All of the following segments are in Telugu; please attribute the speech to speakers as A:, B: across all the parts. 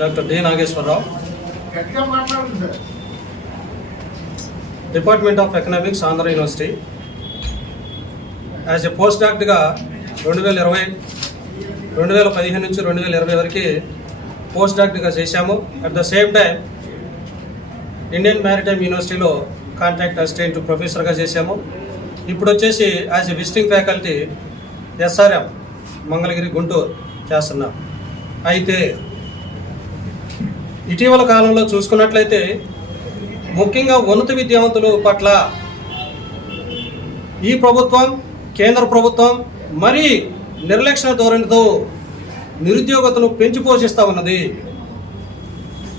A: Doctor D Nageswararao. Department of economics Andhra university. As a post డాక్టర్గా రెండు వేల ఇరవై రెండు వేల పదిహేను నుంచి రెండు వేల ఇరవై వరకు పోస్ట్ డాక్టర్గా చేశాము. At the same time Indian maritime యూనివర్సిటీలో కాంట్రాక్ట్ అసిస్టెంట్ ప్రొఫెసర్గా చేశాము. ఇప్పుడు వచ్చేసి as a visiting faculty SRM Mangalagiri Guntur చేస్తున్నాం. అయితే ఇటీవల కాలంలో చూసుకున్నట్లయితే ముఖ్యంగా ఉన్నత విద్యావంతుల పట్ల ఈ ప్రభుత్వం కేంద్ర ప్రభుత్వం మరీ నిర్లక్ష్య ధోరణితో నిరుద్యోగతను పెంచి పోషిస్తూ ఉన్నది.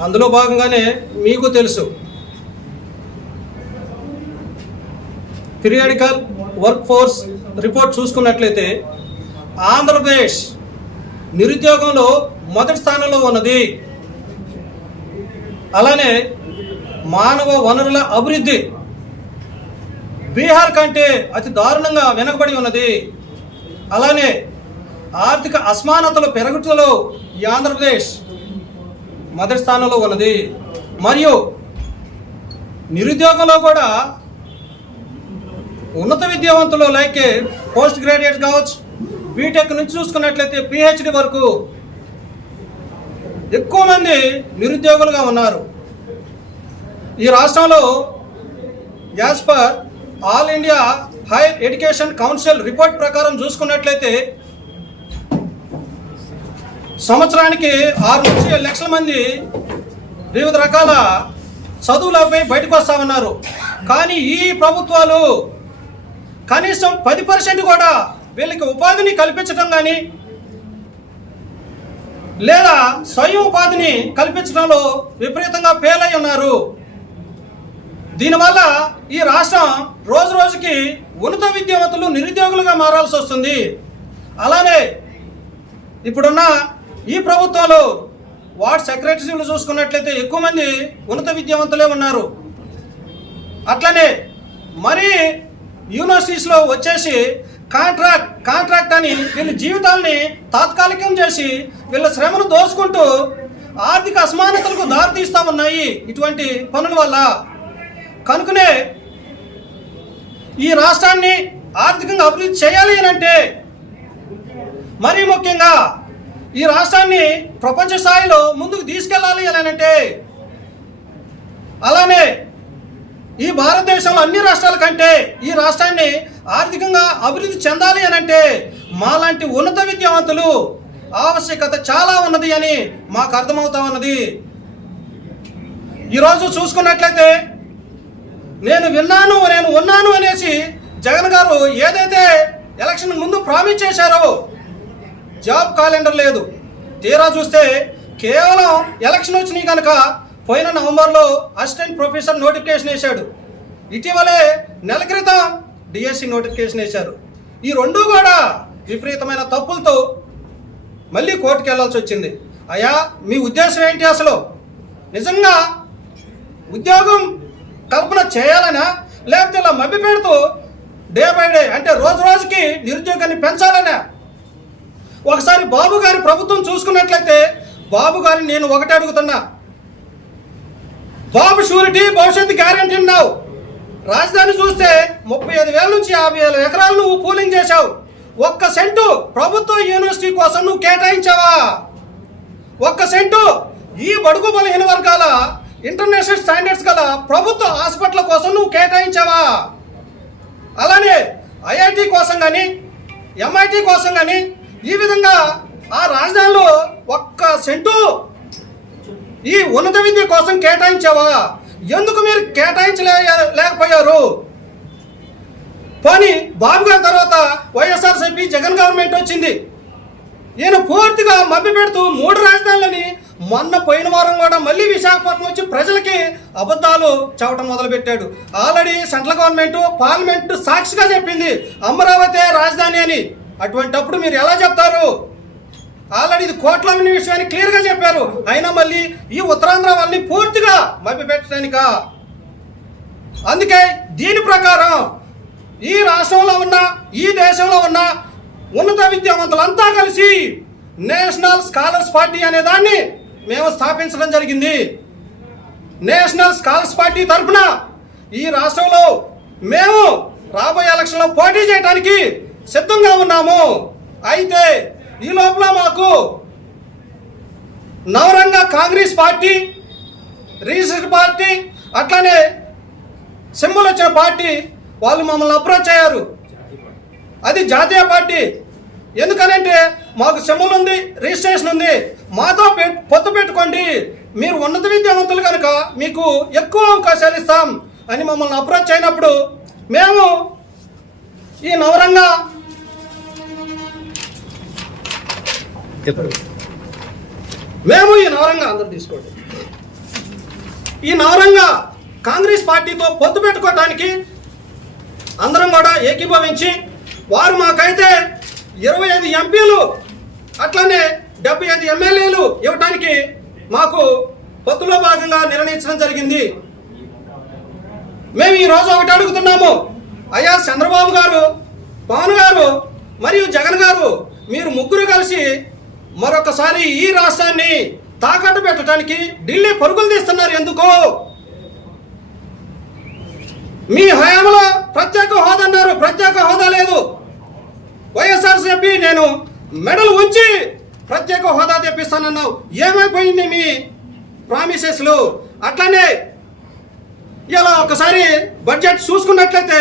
A: అందులో భాగంగానే మీకు తెలుసు పీరియాడికల్ వర్క్ ఫోర్స్ రిపోర్ట్ చూసుకున్నట్లయితే ఆంధ్రప్రదేశ్ నిరుద్యోగంలో మొదటి స్థానంలో ఉన్నది. అలానే మానవ వనరుల అభివృద్ధి. బీహార్ కంటే అతి దారుణంగా వెనకబడి ఉన్నది. అలానే ఆర్థిక అసమానతలు పెరుగుటలో ఈ ఆంధ్రప్రదేశ్ మొదటి స్థానంలో ఉన్నది. మరియు నిరుద్యోగంలో కూడా ఉన్నత విద్యావంతులు లైక్ పోస్ట్ గ్రాడ్యుయేట్ కావచ్చు బీటెక్ నుంచి చూసుకున్నట్లయితే పిహెచ్డి వరకు ఎక్కువ మంది నిరుద్యోగులుగా ఉన్నారు. ఈ రాష్ట్రంలో as per all India higher education council report ప్రకారం చూసుకున్నట్లయితే సంవత్సరానికి ఆరు నుంచి ఏడు లక్షల మంది వివిధ రకాల చదువులపై బయటకు వస్తా ఉన్నారు. కానీ ఈ ప్రభుత్వాలు కనీసం పది పర్సెంట్ కూడా వీళ్ళకి ఉపాధిని కల్పించడం కానీ లేదా స్వయం ఉపాధిని కల్పించడంలో విపరీతంగా ఫెయిల్ అయి ఉన్నారు. దీనివల్ల ఈ రాష్ట్రం రోజు రోజుకి ఉన్నత విద్యావంతులు నిరుద్యోగులుగా మారాల్సి వస్తుంది. అలానే ఇప్పుడున్న ఈ ప్రభుత్వంలో వార్డ్ సెక్రటరీలు చూసుకున్నట్లయితే ఎక్కువ మంది ఉన్నత విద్యావంతులే ఉన్నారు. అట్లనే మరీ యూనివర్సిటీస్లో వచ్చేసి కాంట్రాక్ట్ కాంట్రాక్ట్ అని వీళ్ళ జీవితాల్ని తాత్కాలికం చేసి వీళ్ళ శ్రమను దోచుకుంటూ ఆర్థిక అసమానతలకు దారితీస్తా ఉన్నాయి ఇటువంటి పనుల వల్ల. కనుకనే ఈ రాష్ట్రాన్ని ఆర్థికంగా అభివృద్ధి చేయాలి అని అంటే మరీ ముఖ్యంగా ఈ రాష్ట్రాన్ని ప్రపంచ స్థాయిలో ముందుకు తీసుకెళ్ళాలి అని అంటే అలానే ఈ భారతదేశంలో అన్ని రాష్ట్రాల కంటే ఈ రాష్ట్రాన్ని ఆర్థికంగా అభివృద్ధి చెందాలి అని అంటే మాలాంటి ఉన్నత విద్యావంతులు ఆవశ్యకత చాలా ఉన్నది అని మాకు అర్థమవుతా ఉన్నది. ఈరోజు చూసుకున్నట్లయితే నేను విన్నాను నేను ఉన్నాను అనేసి జగన్ గారు ఏదైతే ఎలక్షన్ ముందు ప్రామిస్ చేశారో జాబ్ క్యాలెండర్ లేదు. తీరా చూస్తే కేవలం ఎలక్షన్ వచ్చినాయి కనుక పోయిన నవంబర్లో అసిస్టెంట్ ప్రొఫెసర్ నోటిఫికేషన్ వేశాడు. ఇటీవలే నెల క్రితం డిఎస్సి నోటిఫికేషన్ వేశారు. ఈ రెండు కూడా విపరీతమైన తప్పులతో మళ్ళీ కోర్టుకు వెళ్ళాల్సి వచ్చింది. అయ్యా మీ ఉద్దేశం ఏంటి అసలు? నిజంగా ఉద్యోగం కల్పన చేయాలనా? లేకపోతే ఇలా మభ్య పెడుతూ డే బై డే అంటే రోజు రోజుకి నిరుద్యోగాన్ని పెంచాలనా? ఒకసారి బాబు గారి ప్రభుత్వం చూసుకున్నట్లయితే బాబు గారిని నేను ఒకటే అడుగుతున్నా. బాబు షూరిటీ భవిష్యత్తు గ్యారంటీ ఉన్నావు రాజధాని చూస్తే ముప్పై ఐదు వేల నుంచి యాభై వేల ఎకరాలు నువ్వు పూలింగ్ చేశావు. ఒక్క సెంటు ప్రభుత్వ యూనివర్సిటీ కోసం నువ్వు కేటాయించావా? ఒక్క సెంటు ఈ బడుగు బలహీన వర్గాల ఇంటర్నేషనల్ స్టాండర్డ్స్ గల ప్రభుత్వ హాస్పిటల్ కోసం నువ్వు కేటాయించావా? అలానే ఐఐటి కోసం కానీ ఎంఐటి కోసం కానీ ఈ విధంగా ఆ రాజధానిలో ఒక్క సెంటు ఈ ఉన్నత విద్య కోసం కేటాయించావా? ఎందుకు మీరు కేటాయించలే లేకపోయారు పోనీ బాబు గారి తర్వాత వైఎస్ఆర్సీపీ జగన్ గవర్నమెంట్ వచ్చింది. ఈయన పూర్తిగా మభ్య పెడుతూ మూడు రాజధానులని మొన్న పోయిన వారం కూడా మళ్ళీ విశాఖపట్నం వచ్చి ప్రజలకి అబద్ధాలు చెప్పడం మొదలుపెట్టాడు. ఆల్రెడీ సెంట్రల్ గవర్నమెంట్ పార్లమెంట్ సాక్షిగా చెప్పింది అమరావతి రాజధాని అని. అటువంటప్పుడు మీరు ఎలా చెప్తారు? ఆల్రెడీ ఇది కోట్ల విషయాన్ని క్లియర్గా చెప్పారు. అయినా మళ్ళీ ఈ ఉత్తరాంధ్ర వాళ్ళని పూర్తిగా మభ్యపెట్టడానిక? అందుకే దీని ప్రకారం ఈ రాష్ట్రంలో ఉన్న ఈ దేశంలో ఉన్న ఉన్నత విద్యావంతులంతా కలిసి నేషనల్ స్కాలర్స్ పార్టీ అనే దాన్ని మేము స్థాపించడం జరిగింది. నేషనల్ స్కాలర్స్ పార్టీ తరఫున ఈ రాష్ట్రంలో మేము రాబోయే ఎలక్షన్లో పోటీ చేయడానికి సిద్ధంగా ఉన్నాము. అయితే ఈ లోపల మాకు Navaranga Congress party recent party అట్లానే సింబల్ వచ్చిన పార్టీ వాళ్ళు మమ్మల్ని అప్రోచ్ అయ్యారు. అది జాతీయ పార్టీ. ఎందుకనంటే మాకు సింబల్ ఉంది రిజిస్ట్రేషన్ ఉంది. మాతో పొత్తు పెట్టుకోండి. మీరు ఉన్నత విద్యావంతులు కనుక మీకు ఎక్కువ అవకాశాలు ఇస్తాం అని మమ్మల్ని అప్రోచ్ అయినప్పుడు మేము ఈ నవరంగా మేము ఈ నవరంగా అందరు తీసుకోండి. ఈ నవరంగా కాంగ్రెస్ పార్టీతో పొత్తు పెట్టుకోవటానికి అందరం కూడా ఏకీభవించి వారు మాకైతే ఇరవై ఐదు ఎంపీలు అట్లనే డెబ్బై ఐదు ఎమ్మెల్యేలు ఇవ్వటానికి మాకు పొత్తులో భాగంగా నిర్ణయించడం జరిగింది. మేము ఈరోజు ఒకటి అడుగుతున్నాము. అయ్యా చంద్రబాబు గారు పవన్ గారు మరియు జగన్ గారు మీరు ముగ్గురు కలిసి మరొకసారి ఈ రాష్ట్రాన్ని తాకట్టు పెట్టడానికి ఢిల్లీ పరుగులు తీస్తున్నారు ఎందుకు? మీ హయాంలో ప్రత్యేక హోదా అన్నారు ప్రత్యేక హోదా లేదు. వైఎస్ఆర్సీపీ నేను మెడల్ ఉంచి ప్రత్యేక హోదా తెప్పిస్తానన్నావు. ఏమైపోయింది మీ ప్రామిసెస్లు? అట్లనే ఇలా ఒకసారి బడ్జెట్ చూసుకున్నట్లయితే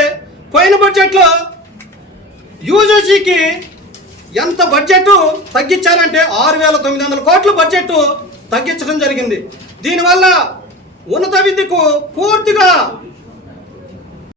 A: పోయిన బడ్జెట్లో యూజీసీకి ఎంత బడ్జెట్ తగ్గించారంటే ఆరు వేల తొమ్మిది వందల కోట్ల బడ్జెట్ తగ్గించడం జరిగింది. దీనివల్ల ఉన్నత విద్యకు పూర్తిగా